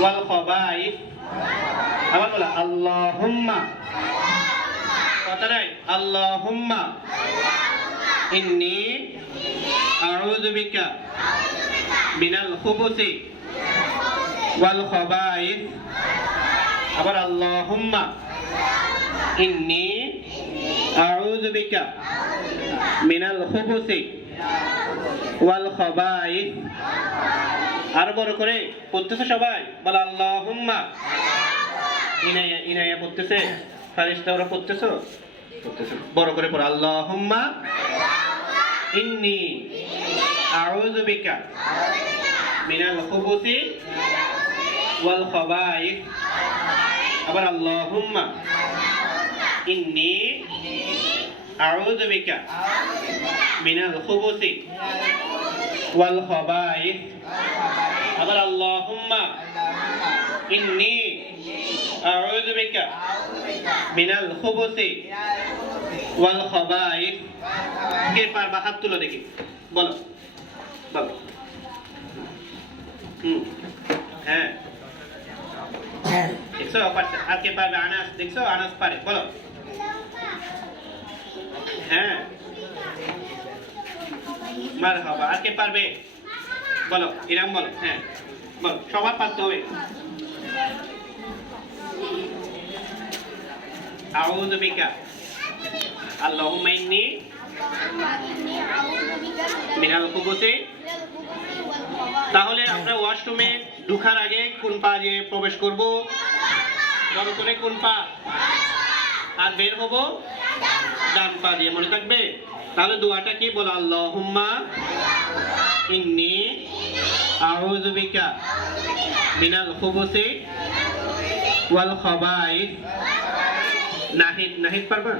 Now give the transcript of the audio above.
ওয়াল খাবাইস। আবার বলো আল্লাহুম্মা। কথা নাই, আল্লাহুম্মা ইন্নী আউযু বিকা মিনাল খুবুসি ওয়াল খাবাইস। আবার আল্লাহুম্মা ইন্নী আউযু বিকা মিনাল খুবুসি ওয়াল খাবাইস। আরো বড় করে পড়তেছে সবাই, বলো আল্লাহুম্মা। ইনায়া ইনায়া পড়তেছে, ফারিস্তা ওরা পড়তেছো, পড়তেছে বড় করে পড়ো, আল্লাহুম্মা ইন্নী আউযু বিকা মিনাল খুবুসি ওয়াল খাবাইস। আবার আল্লাহুম্মা ইন্নী আউযু বিকা মিনাল খুবুসি ওয়াল খাবাইস। আবার আল্লাহুম্মা ইন্নী আউযু বিকা মিনাল খুবুসি ওয়াল খাবাইস। কে পারবা হাত তুলো দেখি, বলো বলো। হ্যাঁ দেখছো পারছে। আর কে পারবে? আনাস, দেখছো আনাস পারে, বলো। হ্যাঁ মারহাবা। আর কে পারবে? বলো, ইরাম বলো। হ্যাঁ বলো, সবার পারতে হবে। আউযু বিকা আল্লাহুম্মা ইন্নী মিনাল খুবুসি। তাহলে আমরা ওয়াশরুমে ঢোকার আগে কোন পা দিয়ে প্রবেশ করব? বড় করে কোন পা? আর বের হব ডান পা দিয়ে, মনে থাকবে? তাহলে দোয়াটা কি? বলো আল্লাহুম্মা ইন্নী আউযু বিকা মিনাল খুবুসি ওয়াল খাবাইস। নাহিদ, নাহিদ পারবা?